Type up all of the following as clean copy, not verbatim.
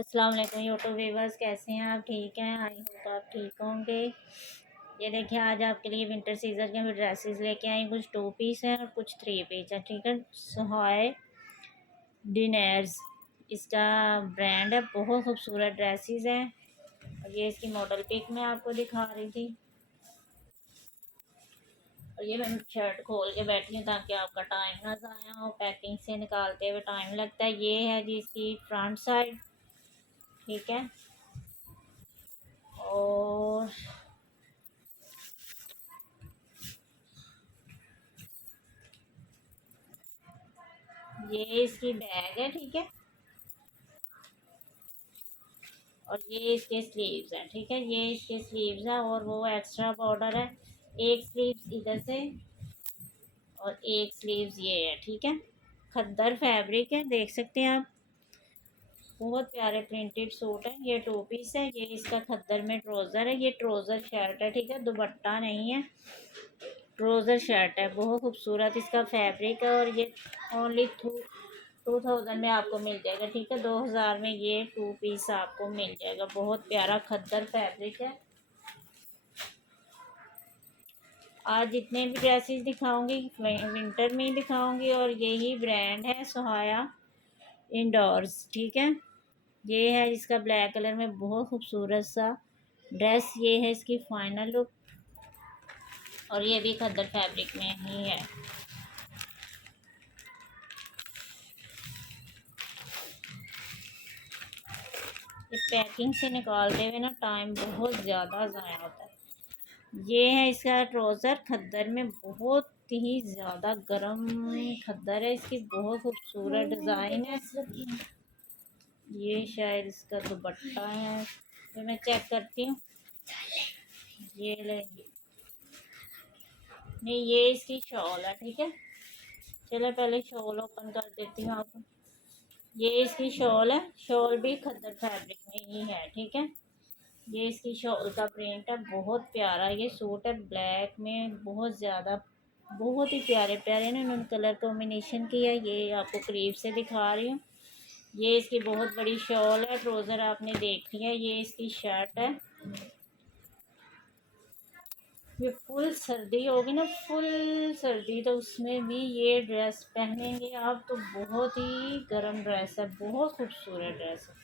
अस्सलाम वालेकुम YouTube viewers, कैसे हैं आप? ठीक हैं? आई होप आप ठीक होंगे। ये देखिए, आज आपके लिए विंटर सीजन के ड्रेसेस लेके आई। कुछ 2 पीस हैं और कुछ 3 पीस हैं, ठीक है। सुहाय डिनर्स इसका ब्रांड है। बहुत खूबसूरत ड्रेसेस हैं और ये इसकी मॉडल पिक मैं आपको दिखा रही थी। और ये मैं शर्ट खोल के बैठी हूँ ताकि आपका टाइम ना ज़ाया हो। पैकिंग से निकालते हुए टाइम लगता है। ये है जी इसकी फ्रंट साइड, ठीक है। और ये इसकी बैग है, ठीक है। और ये इसके स्लीव्स हैं, ठीक है। ये इसके स्लीव्स है और वो एक्स्ट्रा बॉर्डर है। एक स्लीव्स इधर से और एक स्लीव्स ये है, ठीक है। खद्दर फैब्रिक है, देख सकते हैं आप। बहुत प्यारे प्रिंटेड सूट है। ये 2 पीस है। ये इसका खद्दर में ट्राउज़र है। ये ट्राउज़र शर्ट है, ठीक है, दुपट्टा नहीं है, ट्राउज़र शर्ट है। बहुत खूबसूरत इसका फैब्रिक है और ये ओनली 2000 में आपको मिल जाएगा, ठीक है। 2000 में ये 2 पीस आपको मिल जाएगा। बहुत प्यारा खद्दर फैब्रिक है। आज जितने भी ड्रेसेस दिखाऊंगी विंटर में ही दिखाऊंगी और यही ब्रांड है सुहाया इंडोर्स, ठीक है। ये है इसका ब्लैक कलर में बहुत खूबसूरत सा ड्रेस। ये है इसकी फाइनल लुक और ये भी खद्दर फैब्रिक में ही है। ये पैकिंग से निकालते हुए ना टाइम बहुत ज़्यादा ज़ाया होता है। ये है इसका ट्राउज़र। खद्दर में बहुत ही ज़्यादा गर्म खद्दर है। इसकी बहुत खूबसूरत डिज़ाइन है। ये शायद इसका दुपट्टा है, तो मैं चेक करती हूँ। ये लेंगे नहीं, ये इसकी शॉल है, ठीक है। चलो पहले शॉल ओपन कर देती हूँ आपको। ये इसकी शॉल है। शॉल भी खद्दर फैब्रिक में ही है, ठीक है। ये इसकी शॉल का प्रिंट है, बहुत प्यारा ये सूट है। ब्लैक में बहुत ज़्यादा बहुत ही प्यारे प्यारे ना उन्होंने कलर कॉम्बिनेशन किया। ये आपको करीब से दिखा रही हूँ। ये इसकी बहुत बड़ी शॉल है। ट्राउज़र आपने देख लिया। ये इसकी शर्ट है। ये फुल सर्दी होगी ना, फुल सर्दी, तो उसमें भी ये ड्रेस पहनेंगे आप तो बहुत ही गर्म ड्रेस है। बहुत खूबसूरत ड्रेस है,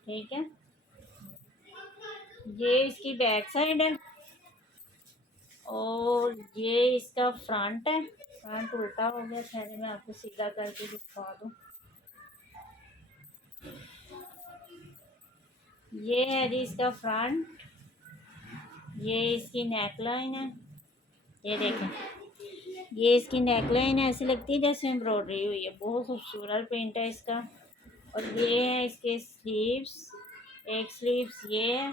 ठीक है। ये इसकी बैक साइड है और ये इसका फ्रंट है। फ्रंट उल्टा हो गया, ठहरे मैं आपको सीधा करके दिखा दूँ। ये है जी इसका फ्रंट। ये इसकी नेकलाइन है। ये देखें, ये इसकी नेकलाइन ऐसी लगती है जैसे एम्ब्रॉयडरी हुई है। बहुत खूबसूरत प्रिंट है इसका। और ये है इसके स्लीव्स। एक स्लीव्स ये है,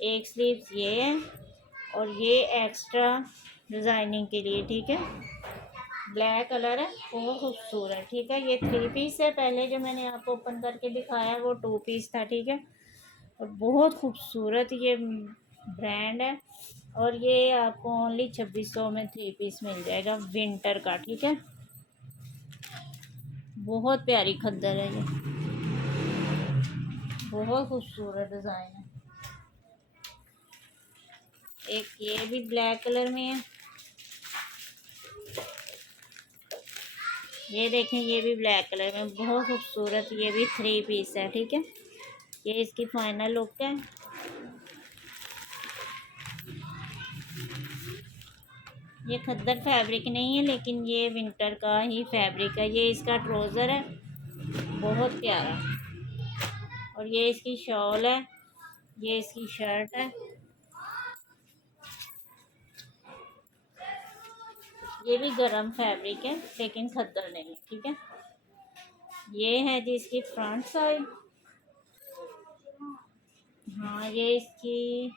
एक स्लीव्स ये है और ये एक्स्ट्रा डिज़ाइनिंग के लिए, ठीक है। ब्लैक कलर है, बहुत खूबसूरत, ठीक है। ये 3 पीस है। पहले जो मैंने आपको ओपन करके दिखाया वो 2 पीस था, ठीक है। और बहुत खूबसूरत ये ब्रांड है और ये आपको ओनली 2600 में 3 पीस मिल जाएगा विंटर का, ठीक है। बहुत प्यारी खद्दर है ये, बहुत खूबसूरत डिज़ाइन है। एक ये भी ब्लैक कलर में है। ये देखें, ये भी ब्लैक कलर में बहुत खूबसूरत। ये भी 3 पीस है, ठीक है। ये इसकी फाइनल लुक है। ये खद्दर फैब्रिक नहीं है लेकिन ये विंटर का ही फैब्रिक है। ये इसका ट्राउज़र है, बहुत प्यारा। और ये इसकी शॉल है। ये इसकी शर्ट है। ये भी गरम फैब्रिक है लेकिन खद्दर नहीं है, ठीक है। ये है जी इसकी फ्रंट साइड। हाँ, ये इसकी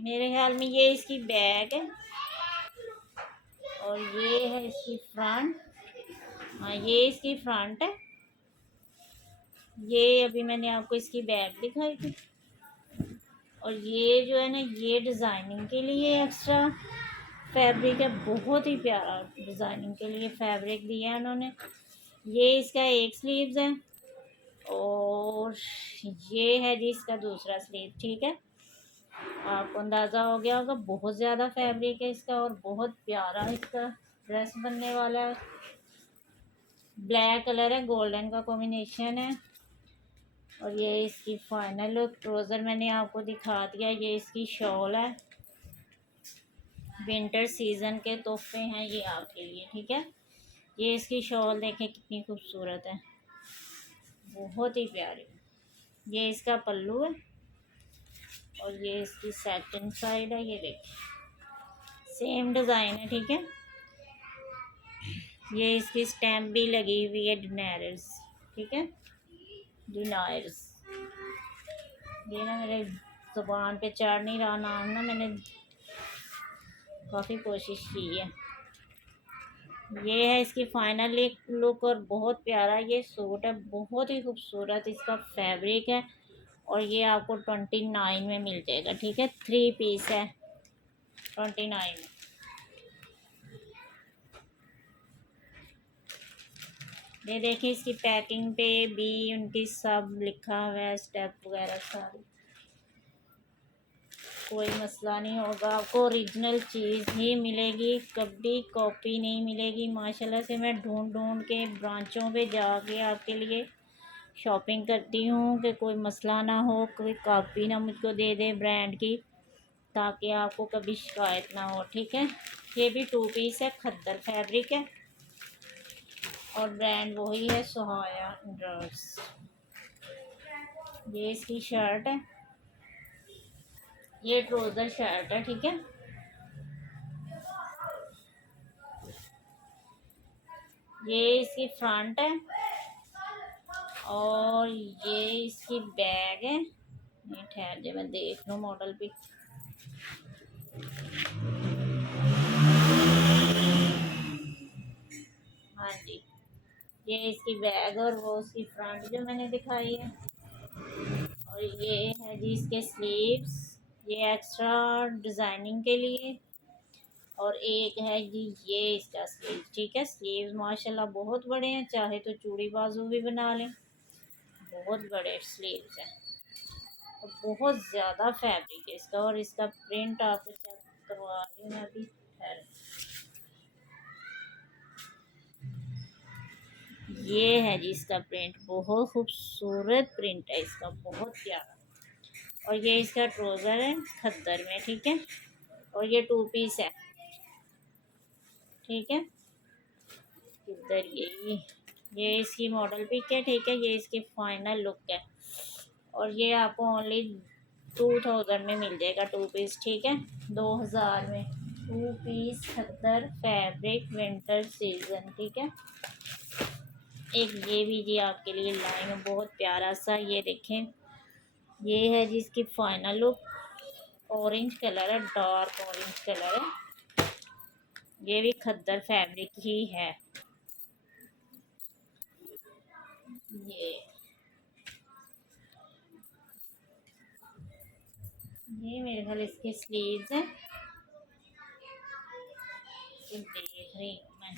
मेरे ख्याल में ये इसकी बैग है और ये है इसकी फ्रंट। हाँ, ये इसकी फ्रंट है। ये अभी मैंने आपको इसकी बैग दिखाई थी। और ये जो है ना, ये डिज़ाइनिंग के लिए एक्स्ट्रा फैब्रिक है। बहुत ही प्यारा डिज़ाइनिंग के लिए फैब्रिक दिया है उन्होंने। ये इसका एक स्लीव्स है और ये है जी इसका दूसरा स्लीव। ठीक है, आपको अंदाज़ा हो गया होगा, बहुत ज़्यादा फैब्रिक है इसका और बहुत प्यारा इसका ड्रेस बनने वाला है। ब्लैक कलर है, गोल्डन का कॉम्बिनेशन है। और ये इसकी फाइनल लुक। ट्राउज़र मैंने आपको दिखा दिया। ये इसकी शॉल है। विंटर सीज़न के तोहफे हैं ये आपके लिए। ठीक है, ये इसकी शॉल देखें कितनी खूबसूरत है, बहुत ही प्यारी। ये इसका पल्लू है और ये इसकी सेकंड साइड है। ये देखिए सेम डिज़ाइन है। ठीक है, ये इसकी स्टैम्प भी लगी हुई है, डिनायर्स। ठीक है, डिनायर्स। ये ना मेरे ज़ुबान पे चढ़ नहीं रहा नाम ना, मैंने काफ़ी कोशिश की है। ये है इसकी फाइनल लुक और बहुत प्यारा ये सूट है, बहुत ही खूबसूरत इसका फैब्रिक है। और ये आपको 29 में मिल जाएगा। ठीक है, 3 पीस है 29 में। ये देखिए इसकी पैकिंग पे भी उनकी सब लिखा हुआ है, स्टेप वगैरह सारी। कोई मसला नहीं होगा, आपको ओरिजिनल चीज़ ही मिलेगी, कभी कॉपी नहीं मिलेगी। माशाल्लाह से मैं ढूंढ ढूंढ के ब्रांचों पे जाके आपके लिए शॉपिंग करती हूँ कि कोई मसला ना हो, कोई कॉपी ना मुझको दे दे ब्रांड की, ताकि आपको कभी शिकायत ना हो। ठीक है, ये भी 2 पीस है, खद्दर फैब्रिक है और ब्रांड वही है, सुहाया ड्रेस। ये इसकी शर्ट है, ये ट्राउज़र शर्ट है। ठीक है, ये इसकी फ्रंट है और ये इसकी बैग है। ये ठहर जाए मैं देख लूँ मॉडल भी। हाँ जी, ये इसकी बैग और वो उसकी फ्रंट जो मैंने दिखाई है। और ये है जी इसके स्लीव्स, ये एक्स्ट्रा डिज़ाइनिंग के लिए। और एक है जी ये इसका स्लीव। ठीक है, स्लीव्स माशाल्लाह बहुत बड़े हैं, चाहे तो चूड़ी बाजू भी बना लें, बहुत बड़े स्लीव्स हैं और बहुत ज़्यादा फैब्रिक है इसका। और इसका प्रिंट आपको चेक करवा रही हूँ मैं अभी। खैर, ये है जी इसका प्रिंट, बहुत खूबसूरत प्रिंट है इसका, बहुत प्यारा। और ये इसका ट्राउज़र है खद्दर में। ठीक है, और ये 2 पीस है। ठीक है, इधर ये इसकी मॉडल पिक है। ठीक है, ये इसकी फाइनल लुक है और ये आपको ओनली 2000 में मिल जाएगा 2 पीस। ठीक है, 2000 में 2 पीस खद्दर फैब्रिक विंटर सीजन। ठीक है, एक ये भी जी आपके लिए लाई हूँ, बहुत प्यारा सा। ये देखें, ये है जी इसकी फाइनल लुक। ऑरेंज कलर है, डार्क ऑरेंज कलर है। ये भी खद्दर फैब्रिक ही है। ये मेरे ख्याल इसके स्लीव्स हैं, ये देख रही हूँ मैं।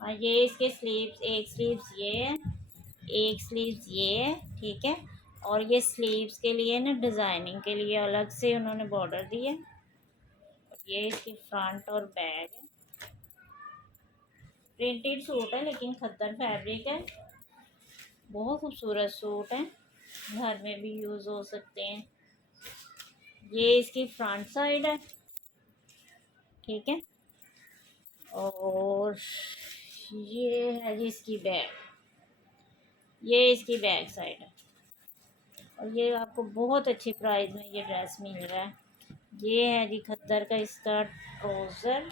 और ये इसके स्लीव्स, एक स्लीव्स ये है, एक स्लीव्स ये है। ठीक है, और ये स्लीव्स के लिए ना डिज़ाइनिंग के लिए अलग से उन्होंने बॉर्डर दिए। ये इसकी फ्रंट और बैग है। प्रिंटेड सूट है लेकिन खद्दर फैब्रिक है, बहुत खूबसूरत सूट है, घर में भी यूज़ हो सकते हैं। ये इसकी फ्रंट साइड है। ठीक है, और ये है जी इसकी बैग, ये इसकी बैक साइड है। और ये आपको बहुत अच्छी प्राइस में ये ड्रेस मिल रहा है। ये है जी खद्दर का इसका ट्राउज़र।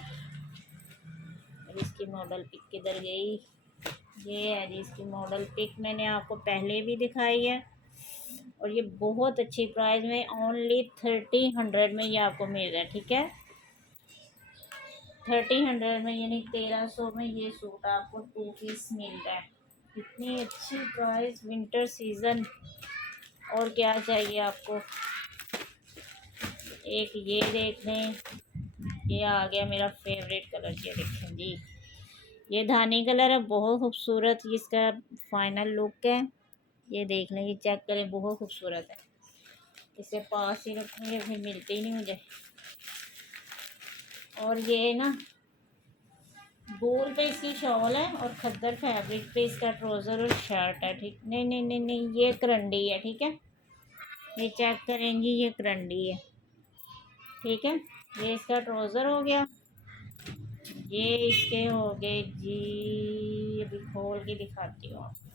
और इसकी मॉडल पिक किधर गई? ये है जी इसकी मॉडल पिक, मैंने आपको पहले भी दिखाई है। और ये बहुत अच्छी प्राइस में ओनली 3000 में ये आपको मिल रहा है। ठीक है, 3000 में यानी 1300 में ये सूट आपको 2 पीस मिल रहा है। इतनी अच्छी प्राइस, विंटर सीज़न, और क्या चाहिए आपको। एक ये देख लें, ये आ गया मेरा फेवरेट कलर, ये देखें जी, ये धानी कलर है, बहुत खूबसूरत इसका फाइनल लुक है। ये देख लें, ये चेक करें, बहुत खूबसूरत है। इसे पास ही रखेंगे फिर मिलते ही नहीं मुझे। और ये ना गोल पे इसकी शॉल है और खद्दर फैब्रिक पे इसका ट्राउज़र और शर्ट है। ठीक, नहीं नहीं नहीं नहीं, ये करंडी है। ठीक है, ये चेक करेंगी, ये करंडी है। ठीक है, ये इसका ट्राउज़र हो गया, ये इसके हो गए जी। अभी खोल के दिखाती हूँ आपको।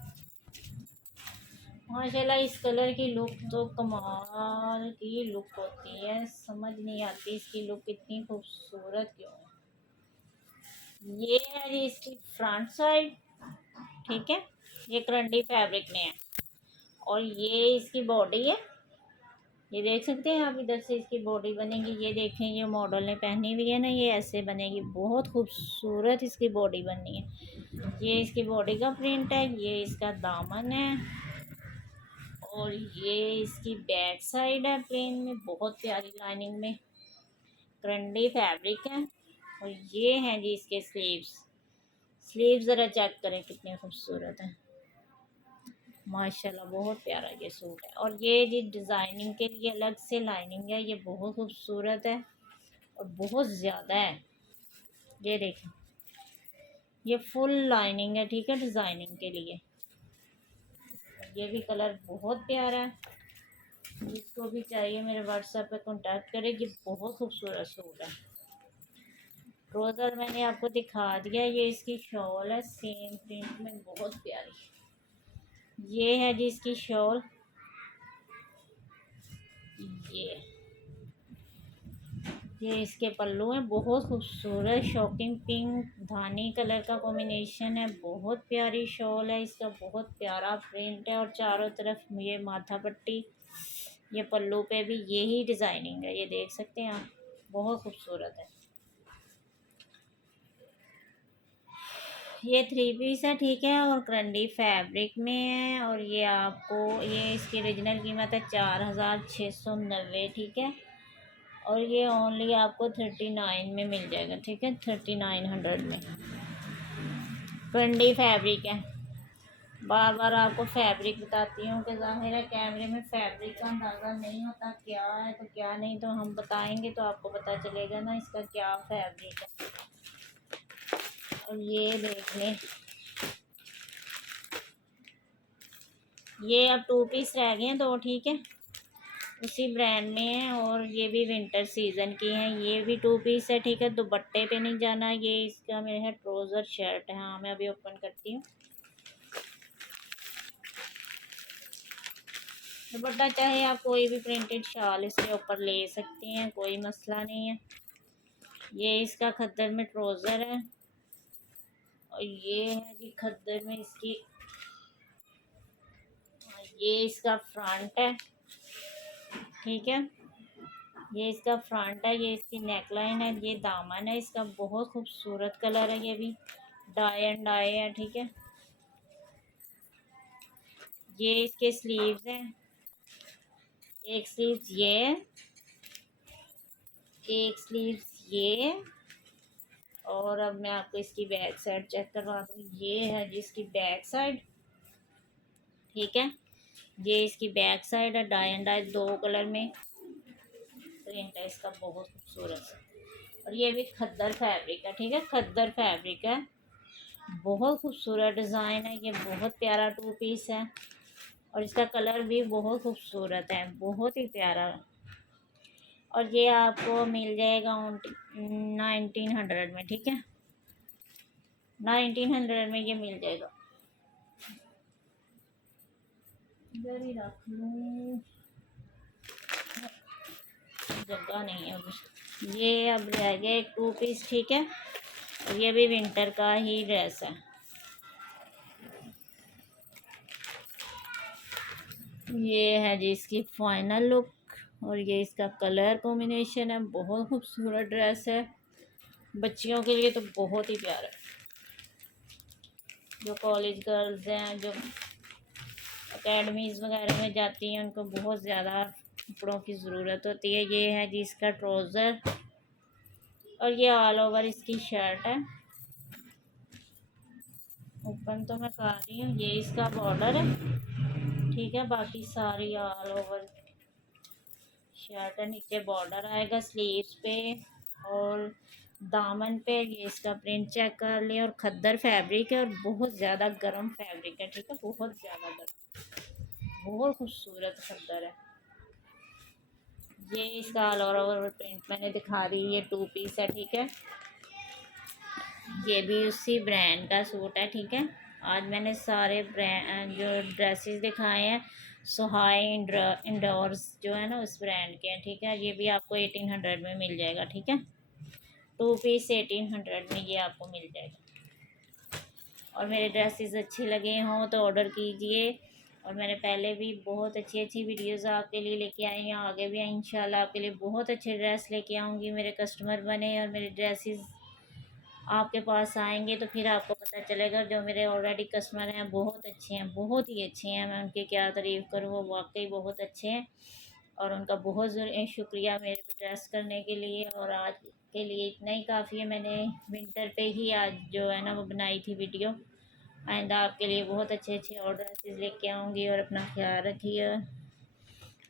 माशाल्लाह इस कलर की लुक तो कमाल की लुक होती है, समझ नहीं आती इसकी लुक इतनी खूबसूरत क्यों है। ये है जी इसकी फ्रंट साइड। ठीक है, ये करंडी फैब्रिक में है और ये इसकी बॉडी है। ये देख सकते हैं आप, इधर से इसकी बॉडी बनेगी। ये देखें, ये मॉडल ने पहनी हुई है ना, ये ऐसे बनेगी, बहुत खूबसूरत इसकी बॉडी बननी है। ये इसकी बॉडी का प्रिंट है, ये इसका दामन है और ये इसकी बैक साइड है प्लेन में, बहुत प्यारी लाइनिंग में करंडी फैब्रिक है। और ये हैं जी इसके स्लीव्स। स्लीव ज़रा चेक करें कितने खूबसूरत हैं, माशाल्लाह बहुत प्यारा ये सूट है। और ये जी डिज़ाइनिंग के लिए अलग से लाइनिंग है, ये बहुत खूबसूरत है और बहुत ज़्यादा है। ये देखें, ये फुल लाइनिंग है। ठीक है, डिज़ाइनिंग के लिए। ये भी कलर बहुत प्यारा है, जिसको भी चाहिए मेरे व्हाट्सएप पे कांटेक्ट करें। ये बहुत खूबसूरत सूट है। ट्राउज़र मैंने आपको दिखा दिया, ये इसकी शॉल है सेम प्रिंट में, बहुत प्यारी। ये है जी इसकी शॉल, ये ये इसके पल्लू हैं, बहुत खूबसूरत शॉकिंग पिंक धानी कलर का कॉम्बिनेशन है। बहुत प्यारी शॉल है, इसका बहुत प्यारा प्रिंट है और चारों तरफ ये माथा पट्टी, ये पल्लू पे भी यही डिज़ाइनिंग है। ये देख सकते हैं आप, बहुत खूबसूरत है। ये 3 पीस है। ठीक है, और करंडी फैब्रिक में है और ये आपको, ये इसकी ओरिजिनल कीमत है 4690। ठीक है, और ये ओनली आपको 39 में मिल जाएगा। ठीक है, 3900 में करंडी फैब्रिक है। बार बार आपको फैब्रिक बताती हूँ कि ज़ाहिर है कैमरे में फैब्रिक का अंदाज़ा नहीं होता क्या है तो क्या नहीं, तो हम बताएंगे तो आपको पता चलेगा ना इसका क्या फैब्रिक है। और ये देख लें, ये अब 2 पीस रह गए हैं 2। ठीक है, उसी ब्रांड में है और ये भी विंटर सीजन की हैं। ये भी 2 पीस है। ठीक है, दुपट्टे पे नहीं जाना। ये इसका मेरे है ट्राउज़र शर्ट है। हाँ, मैं अभी ओपन करती हूँ। दुपट्टा चाहे आप कोई भी प्रिंटेड शाल इसके ऊपर ले सकते हैं, कोई मसला नहीं है। ये इसका खद्दर में ट्राउज़र है और ये है जी खद्दर में इसकी, ये इसका फ्रंट है। ठीक है, ये इसका फ्रंट है, ये इसकी नेकलाइन है, ये दामन है इसका, बहुत खूबसूरत कलर है। ये भी डाई एंड डाई है। ठीक है, ये इसके स्लीव्स हैं, एक स्लीव्स ये है, एक स्लीव्स ये। और अब मैं आपको इसकी बैक साइड चेक करवा दूँ। ये है जिसकी बैक साइड। ठीक है, ये इसकी बैक साइड है, डाई एंड डाई 2 कलर में प्रिंट है इसका, बहुत खूबसूरत। और ये भी खद्दर फैब्रिक है। ठीक है, खद्दर फैब्रिक है, बहुत खूबसूरत डिज़ाइन है। ये बहुत प्यारा 2 पीस है और इसका कलर भी बहुत खूबसूरत है, बहुत ही प्यारा। और ये आपको मिल जाएगा 1900 में। ठीक है, 1900 में ये मिल जाएगा। इधर ही रख लूँ, जगह नहीं है अब। ये अब रह गया एक 2 पीस। ठीक है, और ये भी विंटर का ही ड्रेस है। ये है जी इसकी फाइनल लुक और ये इसका कलर कॉम्बिनेशन है, बहुत खूबसूरत ड्रेस है। बच्चियों के लिए तो बहुत ही प्यारा है। जो कॉलेज गर्ल्स हैं, जो एकेडमीज़ वगैरह में जाती हैं, उनको बहुत ज़्यादा कपड़ों की ज़रूरत होती है। ये है जी इसका ट्राउज़र और ये ऑल ओवर इसकी शर्ट है। ओपन तो मैं कर रही हूँ, ये इसका बॉर्डर है, ठीक है। बाकी सारी ऑल ओवर शर्ट है, नीचे बॉर्डर आएगा स्लीव्स पे और दामन पे। ये इसका प्रिंट चेक कर लें। और खद्दर फैब्रिक है और बहुत ज़्यादा गर्म फैब्रिक है, ठीक है, बहुत ज़्यादा गर्म, बहुत खूबसूरत खद्दर है। ये इसका ऑल ओवर प्रिंट मैंने दिखा दी। ये 2 पीस है, ठीक है। ये भी उसी ब्रांड का सूट है, ठीक है। आज मैंने सारे ब्रांड जो ड्रेसेस दिखाए हैं सुहाई इंडोर्स जो है ना उस ब्रांड के हैं, ठीक है। ये भी आपको 1800 में मिल जाएगा, ठीक है। 2 पीस 1800 में ये आपको मिल जाएगा। और मेरे ड्रेसेस अच्छे लगे हों तो ऑर्डर कीजिए। और मैंने पहले भी बहुत अच्छी अच्छी वीडियोस आपके लिए लेके आई हैं, आगे भी इंशाल्लाह आपके लिए बहुत अच्छे ड्रेस लेके आऊँगी। मेरे कस्टमर बने और मेरे ड्रेसेस आपके पास आएंगे तो फिर आपको पता चलेगा। जो मेरे ऑलरेडी कस्टमर हैं बहुत अच्छे हैं, बहुत ही अच्छे हैं, मैं उनकी क्या तारीफ़ करूँ, वो वाकई बहुत अच्छे हैं। और उनका बहुत शुक्रिया मेरे पे ड्रेस करने के लिए। और आज के लिए इतना ही काफ़ी है। मैंने विंटर पे ही आज जो है ना वो बनाई थी वीडियो। आइंदा आपके लिए बहुत अच्छे अच्छे और ड्रेसेस लेके आऊँगी। और अपना ख्याल रखिए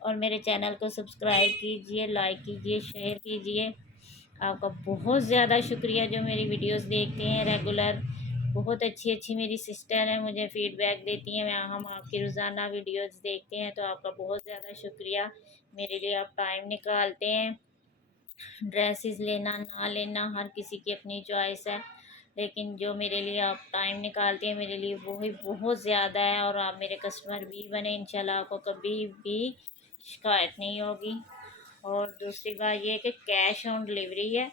और मेरे चैनल को सब्सक्राइब कीजिए, लाइक कीजिए, शेयर कीजिए। आपका बहुत ज़्यादा शुक्रिया जो मेरी वीडियोस देखते हैं रेगुलर। बहुत अच्छी अच्छी मेरी सिस्टर हैं, मुझे फ़ीडबैक देती हैं। मैं हम आपकी रोज़ाना वीडियोस देखते हैं, तो आपका बहुत ज़्यादा शुक्रिया। मेरे लिए आप टाइम निकालते हैं। ड्रेसेस लेना ना लेना हर किसी की अपनी चॉइस है, लेकिन जो मेरे लिए आप टाइम निकालते हैं मेरे लिए वो ही बहुत ज़्यादा है। और आप मेरे कस्टमर भी बने, इंशाल्लाह आपको कभी भी शिकायत नहीं होगी। और दूसरी बात ये है कि कैश ऑन डिलीवरी है,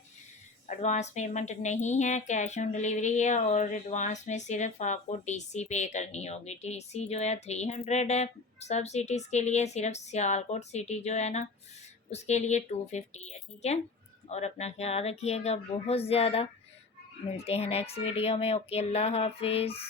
एडवांस पेमेंट नहीं है, कैश ऑन डिलीवरी है। और एडवांस में सिर्फ आपको डीसी पे करनी होगी। डीसी जो है 300 है सब सिटीज़ के लिए, सिर्फ सियालकोट सिटी जो है ना उसके लिए 250 है, ठीक है। और अपना ख्याल रखिएगा बहुत ज़्यादा। मिलते हैं नेक्स्ट वीडियो में। ओके, अल्लाह हाफिज़।